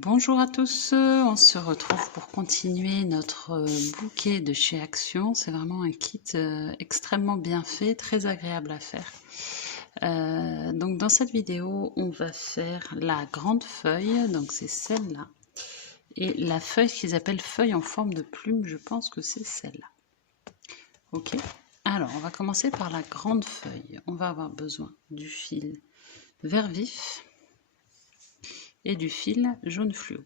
Bonjour à tous, on se retrouve pour continuer notre bouquet de chez Action. C'est vraiment un kit extrêmement bien fait, très agréable à faire. Donc dans cette vidéo, on va faire la grande feuille, donc c'est celle-là. Et la feuille qu'ils appellent feuille en forme de plume, je pense que c'est celle-là. Ok, alors on va commencer par la grande feuille. On va avoir besoin du fil vert vif et du fil jaune fluo.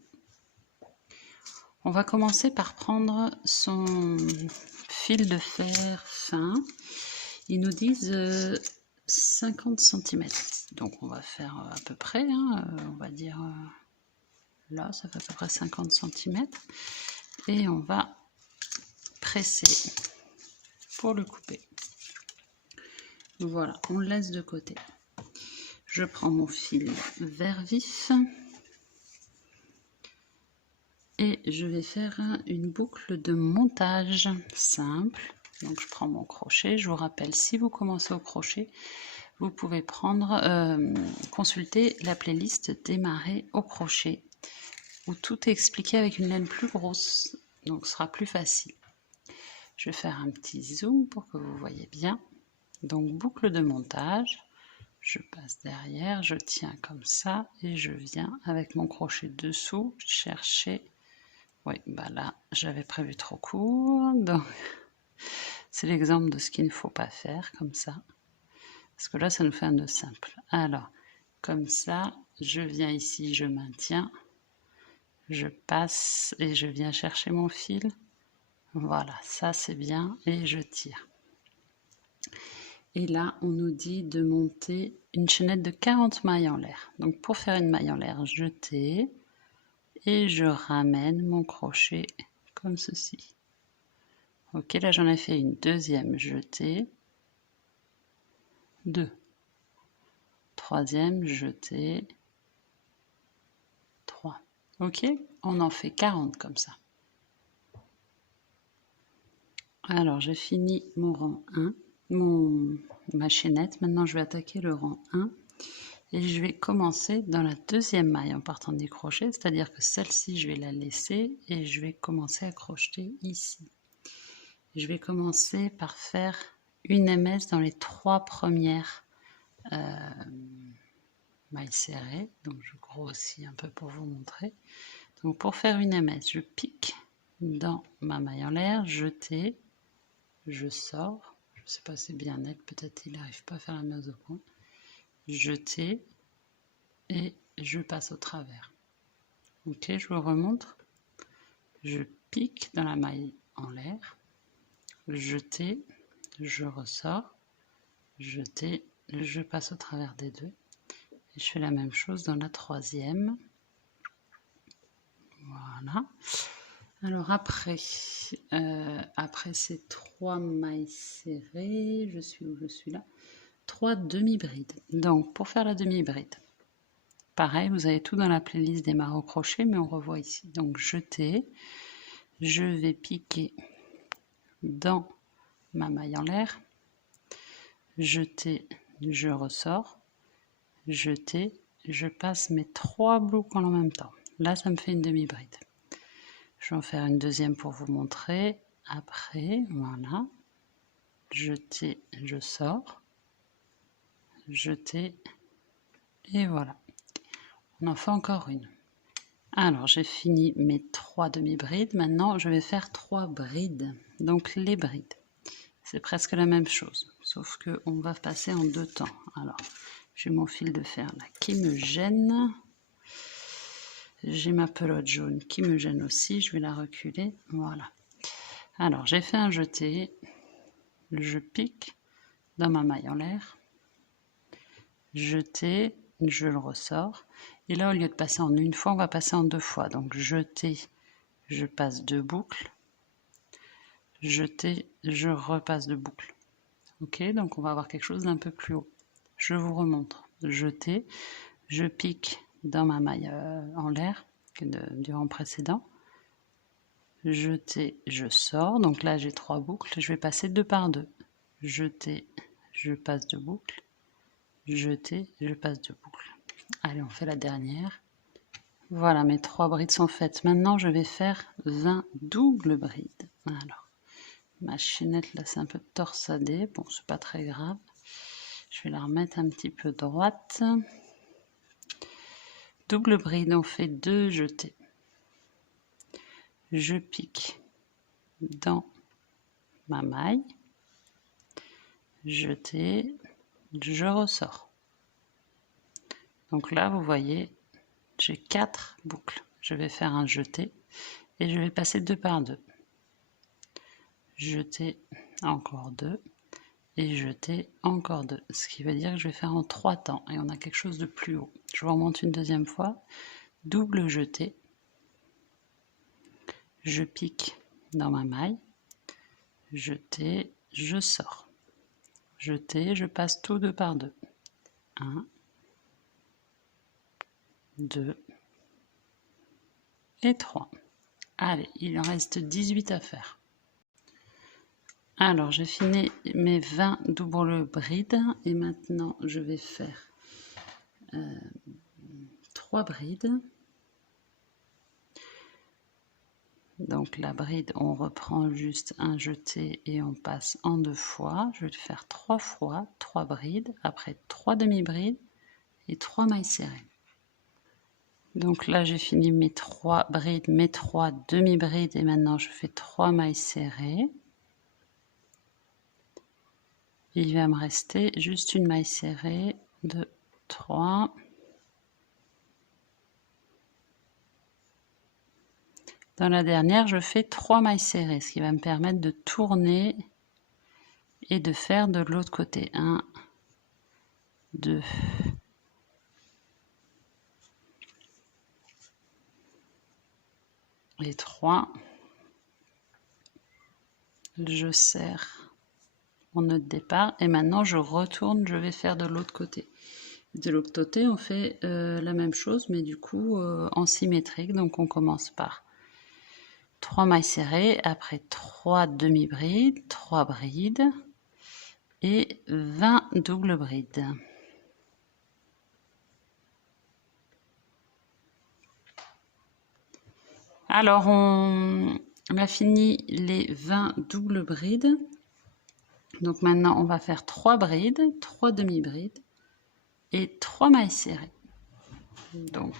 On va commencer par prendre son fil de fer fin. Ils nous disent 50 cm. Donc on va faire à peu près, on va dire là, ça fait à peu près 50 cm. Et on va presser pour le couper. Voilà, on le laisse de côté. Je prends mon fil vert vif. Et je vais faire une boucle de montage simple. Donc je prends mon crochet. Je vous rappelle, si vous commencez au crochet, vous pouvez consulter la playlist Démarrer au crochet, où tout est expliqué avec une laine plus grosse. Donc ce sera plus facile. Je vais faire un petit zoom pour que vous voyez bien. Donc boucle de montage. Je passe derrière, je tiens comme ça et je viens avec mon crochet dessous chercher. Oui, bah là, j'avais prévu trop court, donc c'est l'exemple de ce qu'il ne faut pas faire, comme ça. Parce que là, ça nous fait un nœud simple. Alors, comme ça, je viens ici, je maintiens, je passe et je viens chercher mon fil. Voilà, ça c'est bien, et je tire. Et là, on nous dit de monter une chaînette de 40 mailles en l'air. Donc pour faire une maille en l'air, jeter, et je ramène mon crochet comme ceci. Ok, là j'en ai fait une deuxième jetée, 2, troisième jetée, 3. Ok, on en fait 40 comme ça. Alors j'ai fini mon rang 1, ma chaînette. Maintenant je vais attaquer le rang 1 et je vais commencer dans la deuxième maille en partant du crochet, c'est-à-dire que celle-ci je vais la laisser et je vais commencer à crocheter ici. Je vais commencer par faire une MS dans les 3 premières mailles serrées. Donc je grossis un peu pour vous montrer. Donc pour faire une MS, je pique dans ma maille en l'air, jeter, je sors. Je ne sais pas si c'est bien net, peut-être il n'arrive pas à faire la mise au point. Jeter et je passe au travers. Ok, je vous remontre. Je pique dans la maille en l'air, jeter, je ressors, jeter, je passe au travers des deux. Et je fais la même chose dans la troisième. Voilà. Alors après ces 3 mailles serrées, je suis où? Je suis là. 3 demi-brides. Donc pour faire la demi-bride, pareil, vous avez tout dans la playlist Démarrer au crochet, mais on revoit ici. Donc jeter, je vais piquer dans ma maille en l'air, jeter, je ressors, jeter, je passe mes 3 boucles en même temps. Là, ça me fait une demi-bride. Je vais en faire une deuxième pour vous montrer. Après, voilà. Jeter, je sors. Jeter. Et voilà. On en fait encore une. Alors, j'ai fini mes 3 demi-brides. Maintenant, je vais faire 3 brides. Donc, les brides. C'est presque la même chose. Sauf qu'on va passer en 2 temps. Alors, j'ai mon fil de fer là qui me gêne. J'ai ma pelote jaune qui me gêne aussi. Je vais la reculer. Voilà. Alors, j'ai fait un jeté. Je pique dans ma maille en l'air. Jeter, je le ressors. Et là, au lieu de passer en une fois, on va passer en 2 fois. Donc, jeter, je passe 2 boucles. Jeter, je repasse 2 boucles. Ok, donc on va avoir quelque chose d'un peu plus haut. Je vous remontre. Jeter, je pique dans ma maille en l'air du rang précédent. Jeter, je sors. Donc là, j'ai 3 boucles. Je vais passer 2 par 2. Jeter, je passe 2 boucles. Jeter, je passe 2 boucles. Allez, on fait la dernière. Voilà, mes 3 brides sont faites. Maintenant, je vais faire 20 doubles brides. Alors, ma chaînette, là, c'est un peu torsadé. Bon, c'est pas très grave. Je vais la remettre un petit peu droite. Double bride, on fait 2 jetés. Je pique dans ma maille. Jeté, je ressors. Donc là, vous voyez, j'ai 4 boucles. Je vais faire un jeté et je vais passer 2 par 2. Jeter, encore 2 et jeter, encore 2. Ce qui veut dire que je vais faire en 3 temps et on a quelque chose de plus haut. Je vous remonte une deuxième fois. Double jeté. Je pique dans ma maille. Jeter, je sors. Jeter, je passe tout 2 par 2. 1, 2 et 3. Allez, il en reste 18 à faire. Alors, j'ai fini mes 20 doubles brides et maintenant je vais faire 3 brides. Donc la bride, on reprend juste un jeté et on passe en 2 fois. Je vais le faire 3 fois, 3 brides, après 3 demi-brides et 3 mailles serrées. Donc là, j'ai fini mes 3 brides, mes 3 demi-brides et maintenant je fais 3 mailles serrées. Il va me rester juste une maille serrée, 2, 3. Dans la dernière, je fais 3 mailles serrées, ce qui va me permettre de tourner et de faire de l'autre côté. 1, 2, et 3. Je serre mon nœud de départ et maintenant je retourne, je vais faire de l'autre côté. De l'autre côté, on fait la même chose, mais du coup en symétrique. Donc on commence par 3 mailles serrées, après 3 demi-brides, 3 brides et 20 doubles brides. Alors on a fini les 20 doubles brides. Donc maintenant on va faire 3 brides, 3 demi-brides et 3 mailles serrées. Donc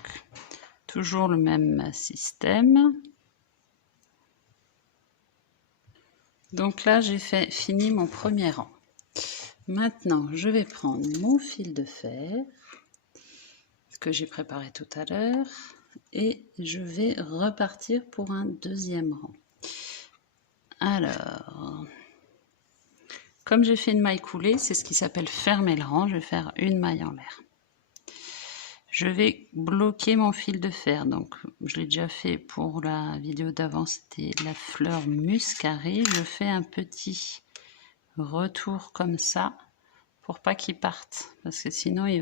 toujours le même système. Donc là j'ai fini mon premier rang. Maintenant je vais prendre mon fil de fer que j'ai préparé tout à l'heure et je vais repartir pour un deuxième rang. Alors, comme j'ai fait une maille coulée, c'est ce qui s'appelle fermer le rang, je vais faire une maille en l'air. Je vais bloquer mon fil de fer, donc je l'ai déjà fait pour la vidéo d'avant, c'était la fleur muscari. Je fais un petit retour comme ça pour pas qu'il parte, parce que sinon il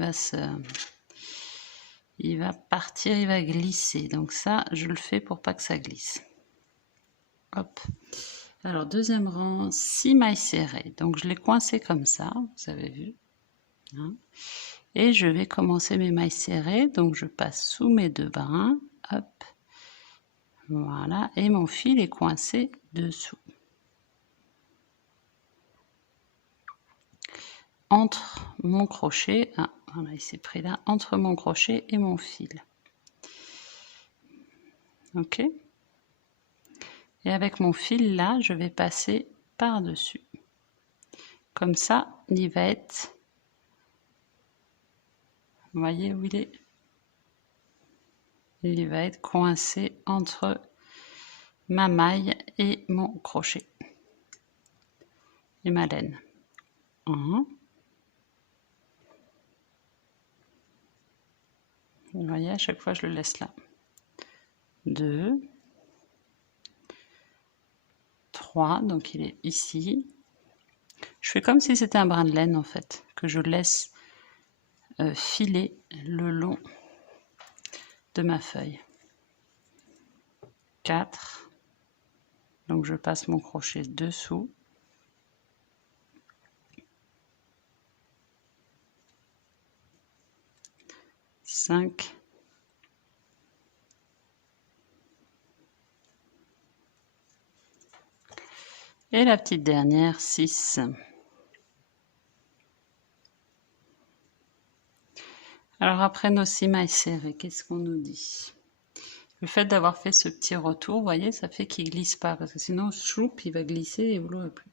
va partir, il va glisser. Donc ça, je le fais pour pas que ça glisse. Hop. Alors deuxième rang, 6 mailles serrées. Donc je l'ai coincé comme ça, vous avez vu. Hein. Et je vais commencer mes mailles serrées. Donc je passe sous mes 2 brins. Hop. Voilà. Et mon fil est coincé dessous. Entre mon crochet, ah, voilà, il s'est pris là, entre mon crochet et mon fil. Ok. Et avec mon fil là, je vais passer par-dessus. Comme ça, il va être... Vous voyez où il est? Il va être coincé entre ma maille et mon crochet. Et ma laine. 1. Vous voyez, à chaque fois, je le laisse là. 2. 3. Donc, il est ici. Je fais comme si c'était un brin de laine, en fait, que je laisse filer le long de ma feuille. 4. Donc, je passe mon crochet dessous. 5. Et la petite dernière, 6. Alors après nos 6 mailles serrées, qu'est-ce qu'on nous dit? Le fait d'avoir fait ce petit retour, vous voyez, ça fait qu'il glisse pas, parce que sinon, choup, il va glisser et vous l'aurez plus.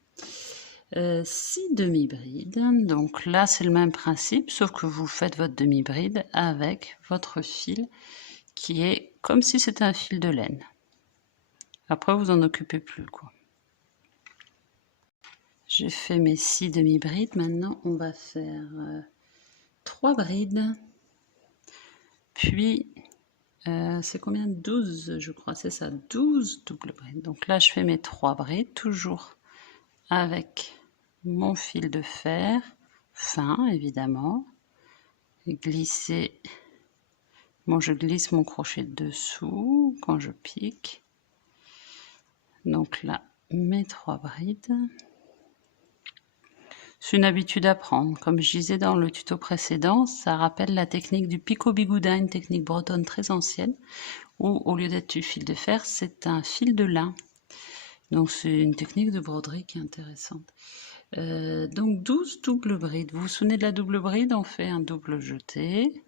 6 demi-brides, donc là c'est le même principe, sauf que vous faites votre demi-bride avec votre fil qui est comme si c'était un fil de laine. Après vous en occupez plus, quoi. J'ai fait mes 6 demi-brides, maintenant on va faire 3 brides, puis c'est combien? 12 je crois, c'est ça, 12 doubles brides. Donc là je fais mes 3 brides, toujours avec mon fil de fer, fin évidemment, et glisser, bon je glisse mon crochet dessous quand je pique, donc là mes 3 brides. C'est une habitude à prendre. Comme je disais dans le tuto précédent, ça rappelle la technique du picot bigoudin, une technique bretonne très ancienne, où au lieu d'être du fil de fer, c'est un fil de lin. Donc c'est une technique de broderie qui est intéressante. Donc 12 doubles brides. Vous vous souvenez de la double bride? On fait un double jeté.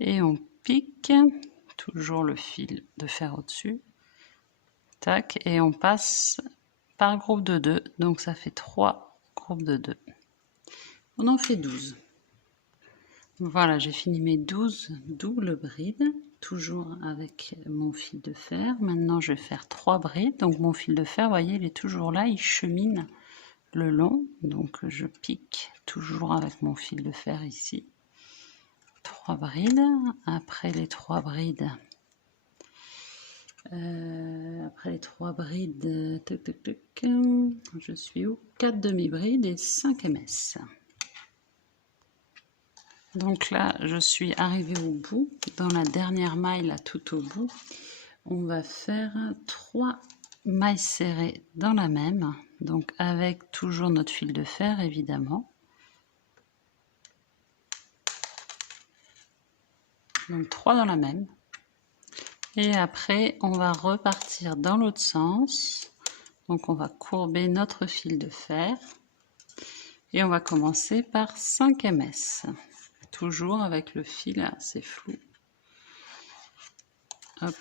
Et on pique, toujours le fil de fer au-dessus. Tac, et on passe par groupe de 2. Donc ça fait 3 groupes de 2. On en fait 12. Voilà, j'ai fini mes 12 doubles brides, toujours avec mon fil de fer. Maintenant, je vais faire 3 brides. Donc mon fil de fer, vous voyez, il est toujours là, il chemine le long. Donc je pique toujours avec mon fil de fer ici. 3 brides. Après les 3 brides, je suis où? 4 demi-brides et 5 MS. Donc là, je suis arrivée au bout. Dans la dernière maille, là, tout au bout, on va faire 3 mailles serrées dans la même. Donc avec toujours notre fil de fer, évidemment. Donc 3 dans la même. Et après, on va repartir dans l'autre sens. Donc on va courber notre fil de fer. Et on va commencer par 5 MS. Toujours avec le fil assez flou. Hop.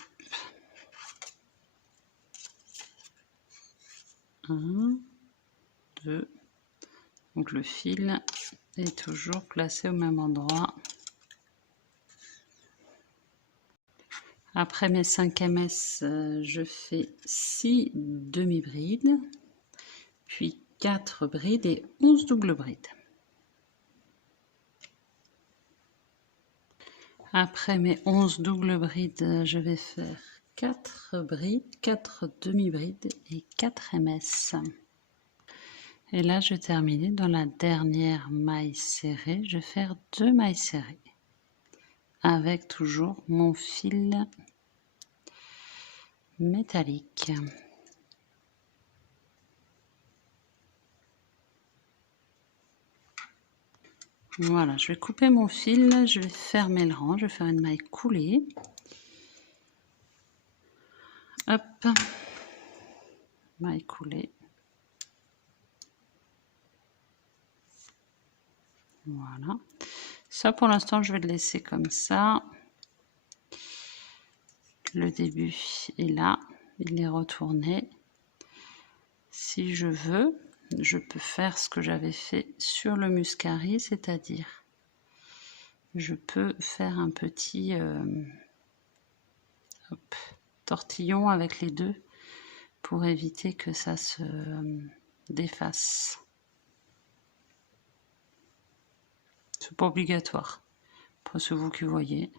1, 2. Donc le fil est toujours placé au même endroit. Après mes 5 MS, je fais 6 demi-brides, puis 4 brides et 11 doubles brides. Après mes 11 doubles brides, je vais faire 4 brides, 4 demi-brides et 4 MS. Et là, je termine dans la dernière maille serrée. Je vais faire 2 mailles serrées avec toujours mon fil métallique. Voilà, je vais couper mon fil, je vais fermer le rang, je vais faire une maille coulée. Hop, maille coulée. Voilà. Ça, pour l'instant, je vais le laisser comme ça. Le début est là, il est retourné. Si je veux, je peux faire ce que j'avais fait sur le muscari, c'est-à-dire je peux faire un petit tortillon avec les deux pour éviter que ça se défasse. C'est pas obligatoire. Après, c'est vous qui voyez.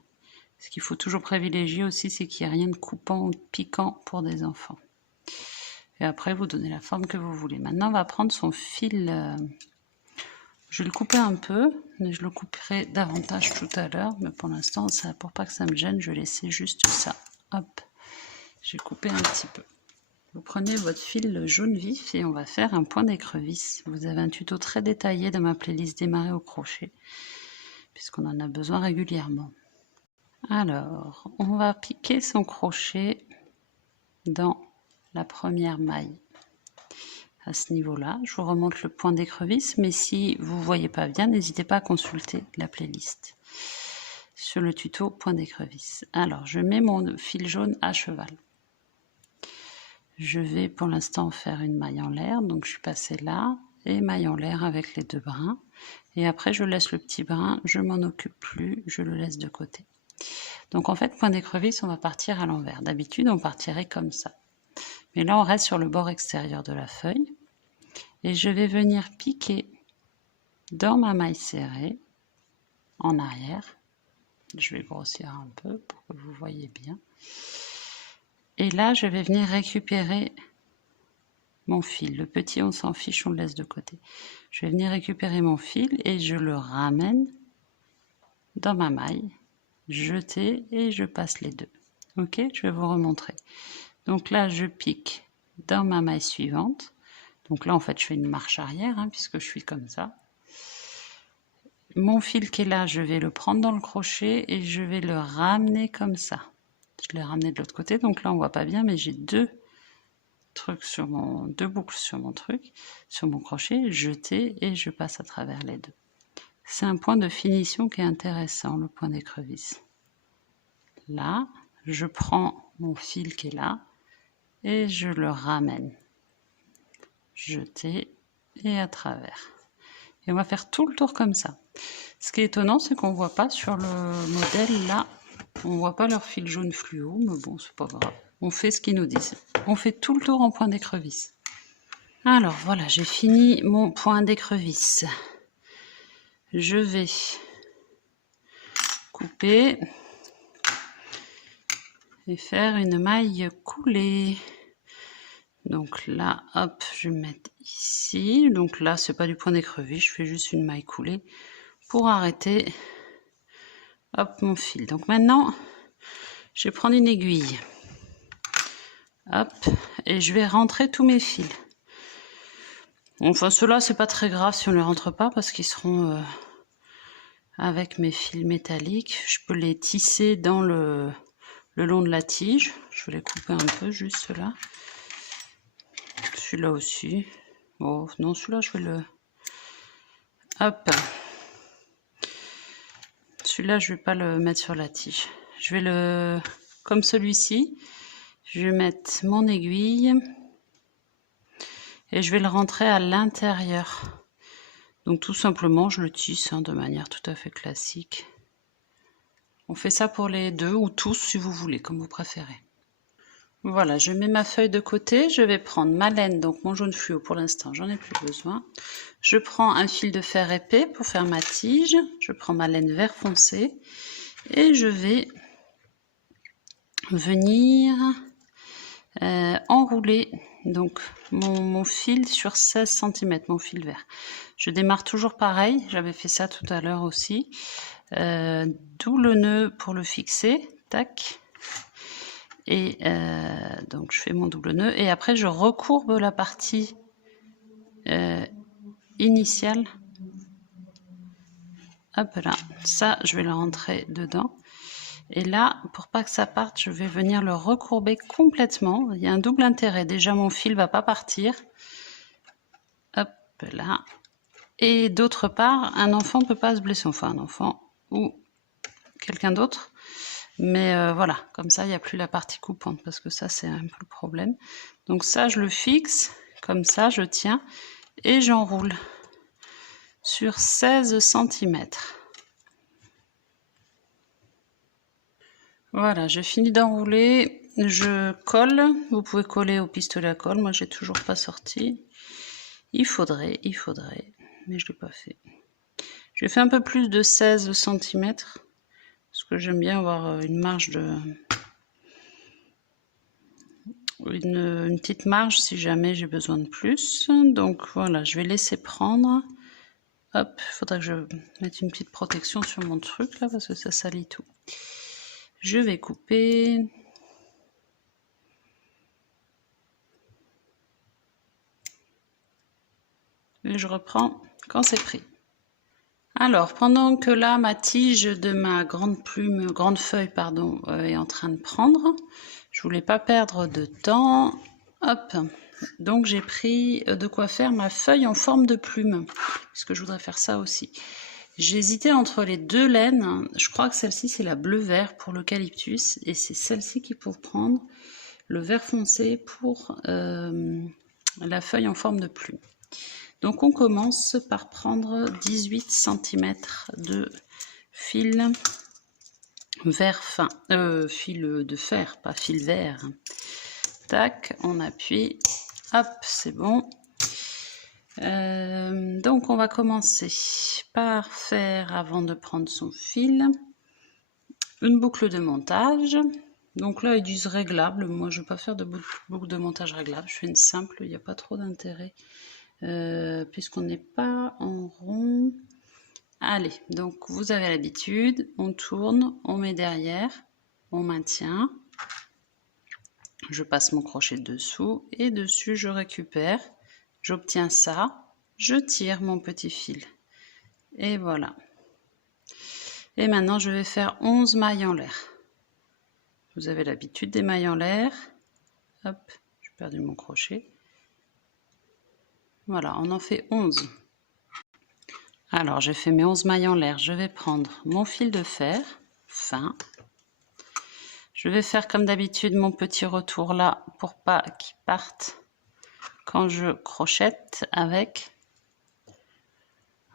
Ce qu'il faut toujours privilégier aussi, c'est qu'il n'y a rien de coupant ou de piquant pour des enfants. Et après, vous donnez la forme que vous voulez. Maintenant, on va prendre son fil. Je vais le couper un peu, mais je le couperai davantage tout à l'heure. Mais pour l'instant, pour pas que ça me gêne, je vais laisser juste ça. Hop, j'ai coupé un petit peu. Vous prenez votre fil jaune vif et on va faire un point d'écrevisse. Vous avez un tuto très détaillé dans ma playlist démarrer au crochet, puisqu'on en a besoin régulièrement. Alors, on va piquer son crochet dans la première maille à ce niveau-là. Je vous remonte le point d'écrevisse, mais si vous ne voyez pas bien, n'hésitez pas à consulter la playlist sur le tuto point d'écrevisse. Alors, je mets mon fil jaune à cheval. Je vais pour l'instant faire une maille en l'air, donc je suis passée là, et maille en l'air avec les 2 brins. Et après, je laisse le petit brin, je m'en occupe plus, je le laisse de côté. Donc en fait, point d'écrevisse, on va partir à l'envers. D'habitude, on partirait comme ça. Mais là, on reste sur le bord extérieur de la feuille. Et je vais venir piquer dans ma maille serrée, en arrière. Je vais grossir un peu pour que vous voyez bien. Et là, je vais venir récupérer mon fil. Le petit, on s'en fiche, on le laisse de côté. Je vais venir récupérer mon fil et je le ramène dans ma maille, jeter et je passe les 2. Ok, je vais vous remontrer. Donc là, je pique dans ma maille suivante. Donc là, en fait, je fais une marche arrière, puisque je suis comme ça. Mon fil qui est là, je vais le prendre dans le crochet et je vais le ramener comme ça. Je l'ai ramené de l'autre côté, donc là on voit pas bien, mais j'ai 2 trucs sur deux boucles sur mon truc, sur mon crochet, jeter et je passe à travers les 2. C'est un point de finition qui est intéressant, le point d'écrevisse. Là, je prends mon fil qui est là et je le ramène. Jeter et à travers. Et on va faire tout le tour comme ça. Ce qui est étonnant, c'est qu'on ne voit pas sur le modèle là, on ne voit pas leur fil jaune fluo, mais bon, c'est pas grave. On fait ce qu'ils nous disent. On fait tout le tour en point d'écrevisse. Alors voilà, j'ai fini mon point d'écrevisse. Je vais couper et faire une maille coulée. Donc là, hop, je vais mettre ici. Donc là, c'est pas du point d'écrevisse, je fais juste une maille coulée pour arrêter, hop, mon fil. Donc maintenant, je vais prendre une aiguille, hop, et je vais rentrer tous mes fils. Enfin, ceux-là, c'est pas très grave si on ne les rentre pas parce qu'ils seront avec mes fils métalliques. Je peux les tisser dans le long de la tige. Je vais les couper un peu, juste ceux-là. Celui-là aussi. Oh non, celui-là, je vais le... Hop. Celui-là, je vais pas le mettre sur la tige. Je vais le... Comme celui-ci, je vais mettre mon aiguille et je vais le rentrer à l'intérieur. Donc tout simplement, je le tisse de manière tout à fait classique. On fait ça pour les 2 ou tous si vous voulez, comme vous préférez. Voilà, je mets ma feuille de côté, je vais prendre ma laine, donc mon jaune fluo pour l'instant, j'en ai plus besoin. Je prends un fil de fer épais pour faire ma tige, je prends ma laine vert foncé et je vais venir enrouler donc mon fil sur 16 cm, mon fil vert. Je démarre toujours pareil, j'avais fait ça tout à l'heure aussi. D'où le nœud pour le fixer, tac. Et donc je fais mon double nœud et après je recourbe la partie initiale. Hop là, ça je vais le rentrer dedans. Et là, pour pas que ça parte, je vais venir le recourber complètement. Il y a un double intérêt. Déjà, mon fil va pas partir. Hop là. Et d'autre part, un enfant ne peut pas se blesser. Enfin, un enfant ou quelqu'un d'autre. Mais voilà, comme ça, il n'y a plus la partie coupante. Parce que ça, c'est un peu le problème. Donc ça, je le fixe. Comme ça, je tiens. Et j'enroule sur 16 cm. Voilà, j'ai fini d'enrouler, je colle, vous pouvez coller au pistolet à colle, moi j'ai toujours pas sorti. Il faudrait, mais je l'ai pas fait. J'ai fait un peu plus de 16 cm, parce que j'aime bien avoir une marge de... Une petite marge si jamais j'ai besoin de plus. Donc voilà, je vais laisser prendre. Hop, il faudrait que je mette une petite protection sur mon truc là, parce que ça salit tout. Je vais couper. Et je reprends quand c'est pris. Alors, pendant que là, ma tige de ma grande feuille, est en train de prendre, je voulais pas perdre de temps. Hop, Donc j'ai pris de quoi faire ma feuille en forme de plume, puisque je voudrais faire ça aussi. J'ai hésité entre les deux laines. Je crois que celle-ci c'est la bleu-vert pour l'eucalyptus, et c'est celle-ci qu'il faut prendre, le vert foncé pour la feuille en forme de plume. Donc on commence par prendre 18 cm de fil vert fin, fil de fer, pas fil vert. Tac, on appuie, hop, c'est bon. Donc on va commencer par faire, avant de prendre son fil, une boucle de montage. Donc là, ils disent réglable. Moi, je ne vais pas faire de boucle de montage réglable. Je fais une simple, il n'y a pas trop d'intérêt, puisqu'on n'est pas en rond. Allez, donc vous avez l'habitude, on tourne, on met derrière, on maintient. Je passe mon crochet dessous et dessus je récupère, j'obtiens ça, je tire mon petit fil et voilà. Et maintenant je vais faire 11 mailles en l'air. Vous avez l'habitude des mailles en l'air. Hop, j'ai perdu mon crochet. Voilà, on en fait 11. Alors j'ai fait mes 11 mailles en l'air, je vais prendre mon fil de fer fin. Je vais faire comme d'habitude mon petit retour là pour pas qu'il parte quand je crochette avec.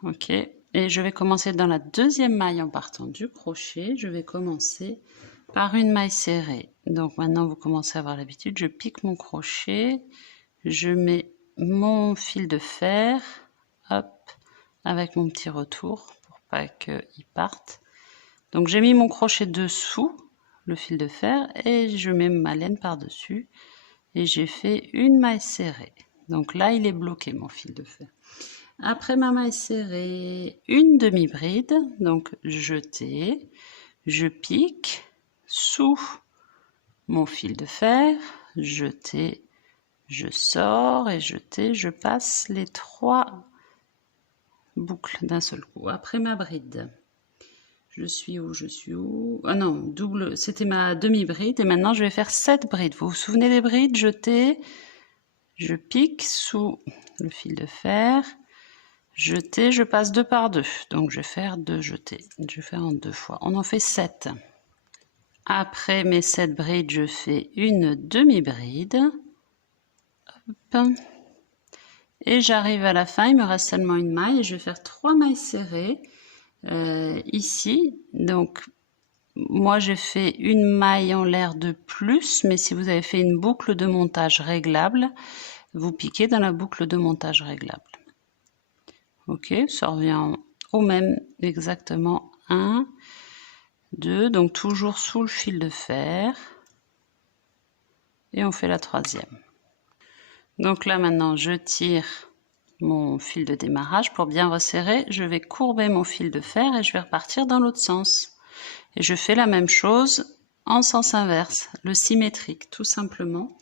Ok, et je vais commencer dans la deuxième maille en partant du crochet. Je vais commencer par une maille serrée. Donc maintenant vous commencez à avoir l'habitude, je pique mon crochet, je mets mon fil de fer, hop, avec mon petit retour pour pas qu'il parte. Donc j'ai mis mon crochet dessous le fil de fer et je mets ma laine par dessus et j'ai fait une maille serrée. Donc là il est bloqué mon fil de fer. Après ma maille serrée, une demi-bride, donc jeter, je pique sous mon fil de fer, jeter, je sors et jeter, je passe les 3 boucles d'un seul coup. Après ma bride, je suis où? Ah non, double, c'était ma demi-bride et maintenant je vais faire 7 brides. Vous vous souvenez des brides? Jeter, je pique sous le fil de fer, jeter, je passe 2 par 2. Donc je vais faire 2 jetés. Je vais faire en 2 fois. On en fait 7. Après mes 7 brides, je fais une demi-bride. Et j'arrive à la fin, il me reste seulement une maille et je vais faire 3 mailles serrées. Ici, donc moi j'ai fait une maille en l'air de plus, mais si vous avez fait une boucle de montage réglable, vous piquez dans la boucle de montage réglable. Ok, ça revient au même exactement. 1, 2, donc toujours sous le fil de fer et on fait la 3e. Donc là maintenant je tire mon fil de démarrage. Pour bien resserrer, je vais courber mon fil de fer et je vais repartir dans l'autre sens. Et je fais la même chose en sens inverse, le symétrique tout simplement.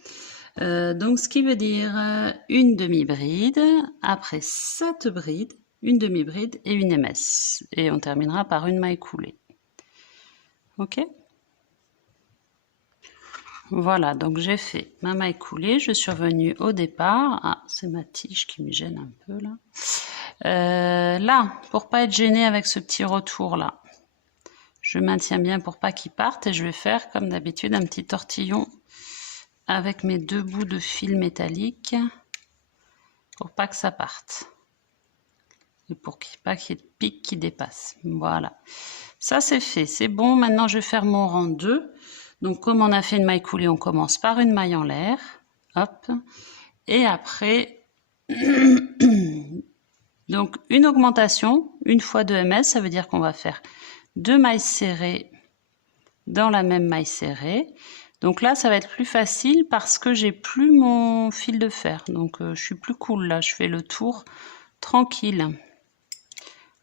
Donc ce qui veut dire une demi-bride, après 7 brides, une demi-bride et une émesse. Et on terminera par une maille coulée. Ok? Voilà, donc j'ai fait ma maille coulée, je suis revenue au départ. Ah, c'est ma tige qui me gêne un peu là. Là, pour pas être gênée avec ce petit retour là, je maintiens bien pour pas qu'il parte et je vais faire comme d'habitude un petit tortillon avec mes 2 bouts de fil métallique pour pas que ça parte et pour pas qu'il y ait de pique qui dépasse. Voilà, ça c'est fait, c'est bon. Maintenant je vais faire mon rang 2. Donc comme on a fait une maille coulée, on commence par une maille en l'air, hop, et après donc une augmentation, une fois 2 ms, ça veut dire qu'on va faire 2 mailles serrées dans la même maille serrée. Donc là ça va être plus facile parce que j'ai plus mon fil de fer, donc je suis plus cool là, je fais le tour tranquille.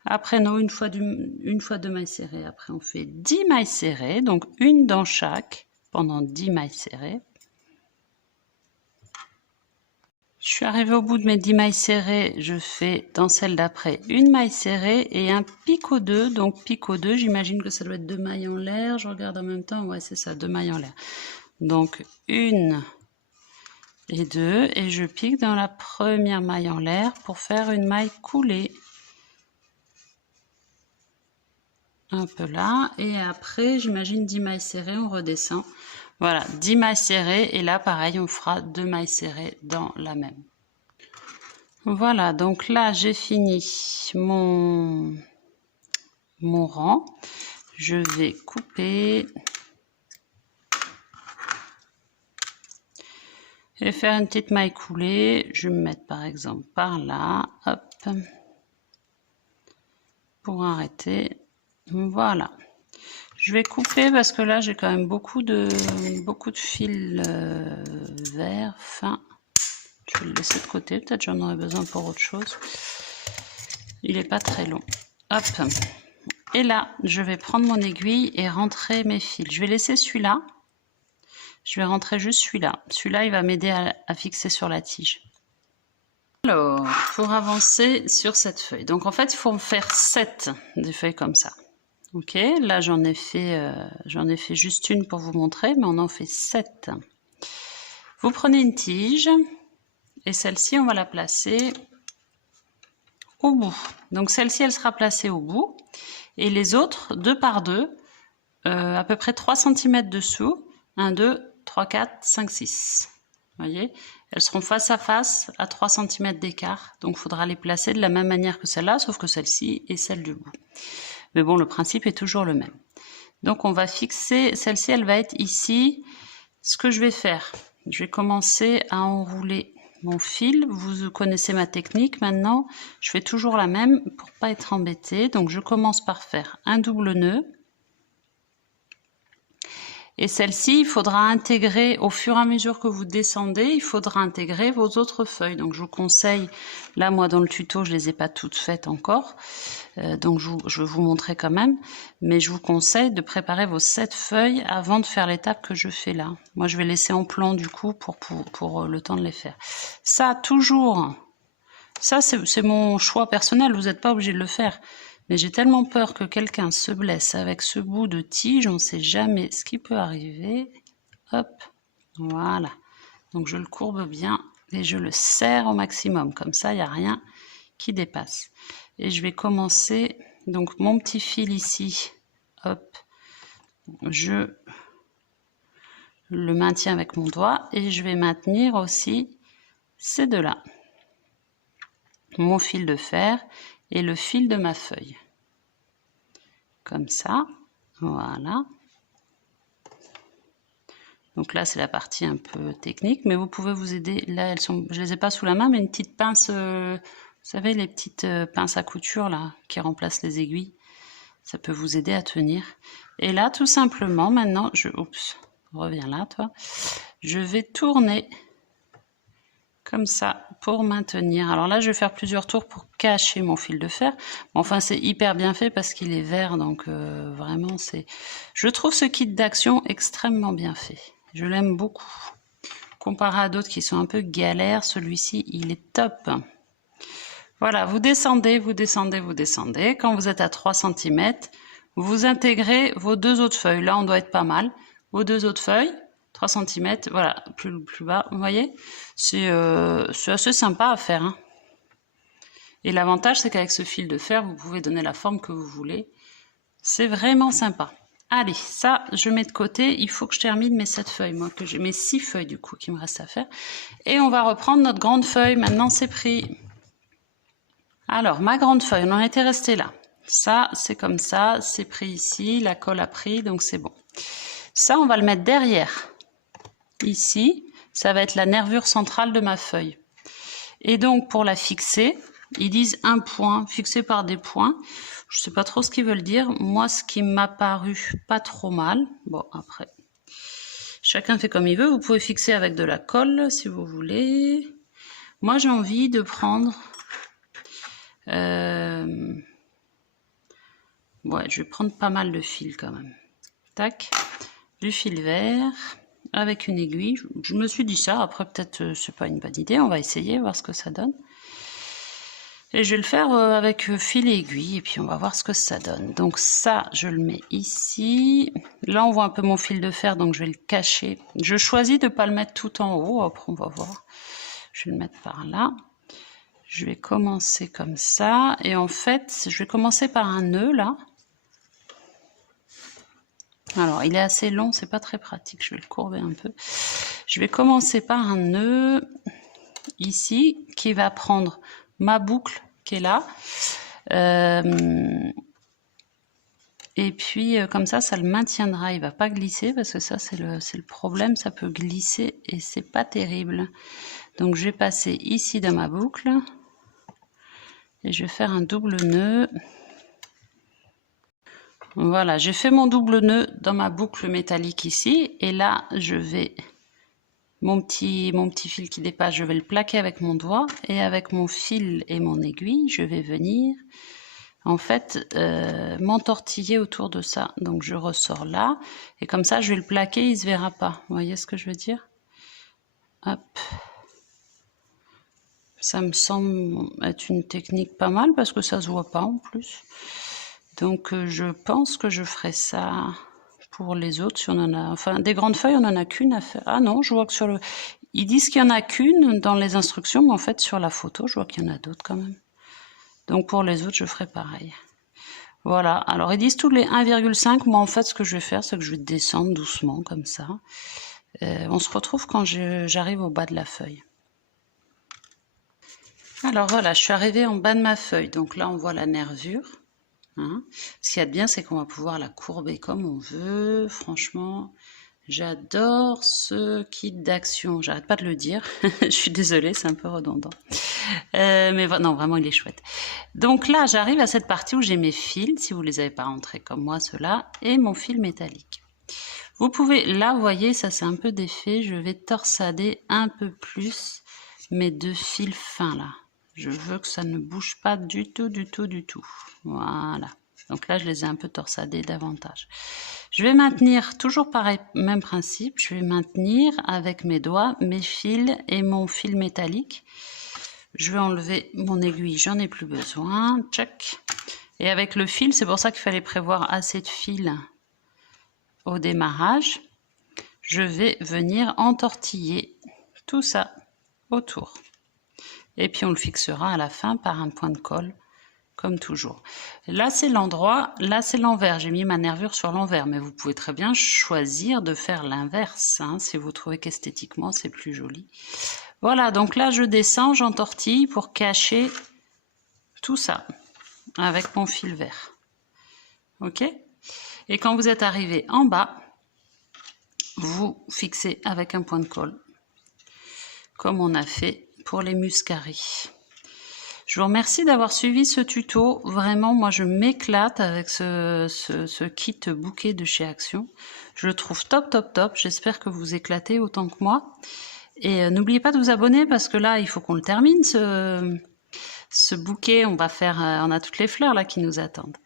Après non, une fois 2 mailles serrées, après on fait 10 mailles serrées, donc une dans chaque pendant 10 mailles serrées. Je suis arrivée au bout de mes 10 mailles serrées, je fais dans celle d'après une maille serrée et un picot 2. Donc picot 2, j'imagine que ça doit être 2 mailles en l'air. Je regarde en même temps, ouais c'est ça, 2 mailles en l'air. Donc une et 2 et je pique dans la première maille en l'air pour faire une maille coulée. Un peu là et après j'imagine 10 mailles serrées, on redescend. Voilà, 10 mailles serrées et là pareil on fera 2 mailles serrées dans la même. Voilà, donc là j'ai fini mon rang. Je vais couper et faire une petite maille coulée. Je vais me mettre par exemple par là, hop, pour arrêter. Voilà. Je vais couper parce que là j'ai quand même beaucoup de fils verts fins. Je vais le laisser de côté, peut-être j'en aurai besoin pour autre chose. Il n'est pas très long. Hop. Et là, je vais prendre mon aiguille et rentrer mes fils. Je vais laisser celui-là. Je vais rentrer juste celui-là. Celui-là, il va m'aider à fixer sur la tige. Alors, pour avancer sur cette feuille. Donc en fait, il faut en faire 7 des feuilles comme ça. Ok, là j'en ai fait juste une pour vous montrer, mais on en fait 7. Vous prenez une tige et celle-ci, on va la placer au bout. Donc celle-ci, elle sera placée au bout et les autres, 2 par 2, à peu près 3 cm dessous. 1, 2, 3, 4, 5, 6. Vous voyez, elles seront face à face à 3 cm d'écart. Donc il faudra les placer de la même manière que celle-là, sauf que celle-ci est celle du bout. Mais bon, le principe est toujours le même. Donc on va fixer, celle-ci elle va être ici. Ce que je vais faire, je vais commencer à enrouler mon fil. Vous connaissez ma technique maintenant. Je fais toujours la même pour pas être embêtée. Donc je commence par faire un double nœud. Et celle-ci, il faudra intégrer, au fur et à mesure que vous descendez, il faudra intégrer vos autres feuilles. Donc je vous conseille, là moi dans le tuto, je les ai pas toutes faites encore, donc je vais vous montrer quand même, mais je vous conseille de préparer vos 7 feuilles avant de faire l'étape que je fais là. Moi je vais laisser en plan du coup pour le temps de les faire. Ça toujours, ça c'est mon choix personnel, vous n'êtes pas obligé de le faire. Mais j'ai tellement peur que quelqu'un se blesse avec ce bout de tige, on ne sait jamais ce qui peut arriver. Hop, voilà. Donc je le courbe bien et je le serre au maximum. Comme ça, il n'y a rien qui dépasse. Et je vais commencer, donc mon petit fil ici, hop, je le maintiens avec mon doigt et je vais maintenir aussi ces deux-là. Mon fil de fer et le fil de ma feuille. Comme ça, voilà. Donc là, c'est la partie un peu technique, mais vous pouvez vous aider. Là, elles sont, je les ai pas sous la main, mais une petite pince, vous savez, les petites pinces à couture là, qui remplacent les aiguilles. Ça peut vous aider à tenir. Et là, tout simplement, maintenant, oups, reviens là, toi. Je vais tourner comme ça pour maintenir. Alors là, je vais faire plusieurs tours pour cacher mon fil de fer. Enfin, c'est hyper bien fait parce qu'il est vert, donc vraiment, c'est. Je trouve ce kit d'action extrêmement bien fait. Je l'aime beaucoup. Comparé à d'autres qui sont un peu galères, celui-ci, il est top. Voilà, vous descendez, vous descendez, vous descendez. Quand vous êtes à 3 cm, vous intégrez vos 2 autres feuilles. Là, on doit être pas mal. Vos 2 autres feuilles. 3 cm, voilà, plus bas, vous voyez, c'est assez sympa à faire. Hein. Et l'avantage, c'est qu'avec ce fil de fer, vous pouvez donner la forme que vous voulez. C'est vraiment sympa. Allez, ça, je mets de côté. Il faut que je termine mes 7 feuilles, moi, que j'ai mes 6 feuilles, du coup, qui me restent à faire. Et on va reprendre notre grande feuille. Maintenant, c'est pris. Alors, ma grande feuille, on en était resté là. Ça, c'est comme ça, c'est pris ici. La colle a pris, donc c'est bon. Ça, on va le mettre derrière. Ici, ça va être la nervure centrale de ma feuille. Et donc, pour la fixer, ils disent un point, fixé par des points. Je ne sais pas trop ce qu'ils veulent dire. Moi, ce qui m'a paru pas trop mal. Bon, après, chacun fait comme il veut. Vous pouvez fixer avec de la colle, si vous voulez. Moi, j'ai envie de prendre... Ouais, je vais prendre pas mal de fil quand même. Tac, du fil vert... avec une aiguille, je me suis dit ça, après peut-être c'est pas une bonne idée, on va essayer, voir ce que ça donne. Et je vais le faire avec fil et aiguille et puis on va voir ce que ça donne. Donc ça, je le mets ici. Là, on voit un peu mon fil de fer, donc je vais le cacher. Je choisis de ne pas le mettre tout en haut, après on va voir. Je vais le mettre par là. Je vais commencer comme ça. Et en fait, je vais commencer par un nœud là. Alors, il est assez long, c'est pas très pratique. Je vais le courber un peu. Je vais commencer par un nœud ici qui va prendre ma boucle qui est là. Et puis, comme ça le maintiendra. Il va pas glisser parce que ça, c'est le problème. Ça peut glisser et c'est pas terrible. Donc, je vais passer ici dans ma boucle. Et je vais faire un double nœud. Voilà, j'ai fait mon double nœud dans ma boucle métallique ici. Et là, je vais... Mon petit fil qui dépasse, je vais le plaquer avec mon doigt. Et avec mon fil et mon aiguille, je vais venir, en fait, m'entortiller autour de ça. Donc, je ressors là. Et comme ça, je vais le plaquer, il ne se verra pas. Vous voyez ce que je veux dire? Hop. Ça me semble être une technique pas mal parce que ça ne se voit pas en plus. Donc, je pense que je ferai ça... Pour les autres, si on en a... Enfin, des grandes feuilles, on n'en a qu'une à faire. Ah non, je vois que sur le... Ils disent qu'il n'y en a qu'une dans les instructions, mais en fait, sur la photo, je vois qu'il y en a d'autres quand même. Donc, pour les autres, je ferai pareil. Voilà. Alors, ils disent tous les 1,5. Moi, en fait, ce que je vais faire, c'est que je vais descendre doucement, comme ça. On se retrouve quand j'arrive au bas de la feuille. Alors, voilà, je suis arrivée en bas de ma feuille. Donc là, on voit la nervure. Hein. Ce qu'il y a de bien, c'est qu'on va pouvoir la courber comme on veut. Franchement, j'adore ce kit d'action. J'arrête pas de le dire. Je suis désolée, c'est un peu redondant. Mais non, vraiment, il est chouette. Donc là, j'arrive à cette partie où j'ai mes fils, si vous les avez pas rentrés comme moi, ceux-là, et mon fil métallique. Vous pouvez, là, vous voyez, ça c'est un peu défait. Je vais torsader un peu plus mes deux fils fins là. Je veux que ça ne bouge pas du tout, du tout, du tout. Voilà. Donc là, je les ai un peu torsadés davantage. Je vais maintenir, toujours pareil, même principe. Je vais maintenir avec mes doigts, mes fils et mon fil métallique. Je vais enlever mon aiguille, j'en ai plus besoin. Tchac. Et avec le fil, c'est pour ça qu'il fallait prévoir assez de fil au démarrage. Je vais venir entortiller tout ça autour. Et puis on le fixera à la fin par un point de colle, comme toujours. Là c'est l'endroit, là c'est l'envers. J'ai mis ma nervure sur l'envers, mais vous pouvez très bien choisir de faire l'inverse, hein, si vous trouvez qu'esthétiquement c'est plus joli. Voilà, donc là je descends, j'entortille pour cacher tout ça avec mon fil vert. Ok? Et quand vous êtes arrivé en bas, vous fixez avec un point de colle, comme on a fait pour les muscaris. Je vous remercie d'avoir suivi ce tuto. Vraiment, moi, je m'éclate avec ce kit bouquet de chez Action. Je le trouve top, top, top. J'espère que vous vous éclatez autant que moi. Et n'oubliez pas de vous abonner parce que là, il faut qu'on le termine, ce bouquet. On a toutes les fleurs là qui nous attendent.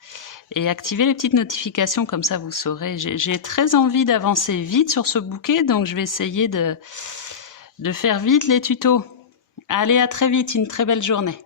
Et activez les petites notifications, comme ça vous saurez. J'ai très envie d'avancer vite sur ce bouquet, donc je vais essayer de faire vite les tutos. Allez, à très vite, une très belle journée.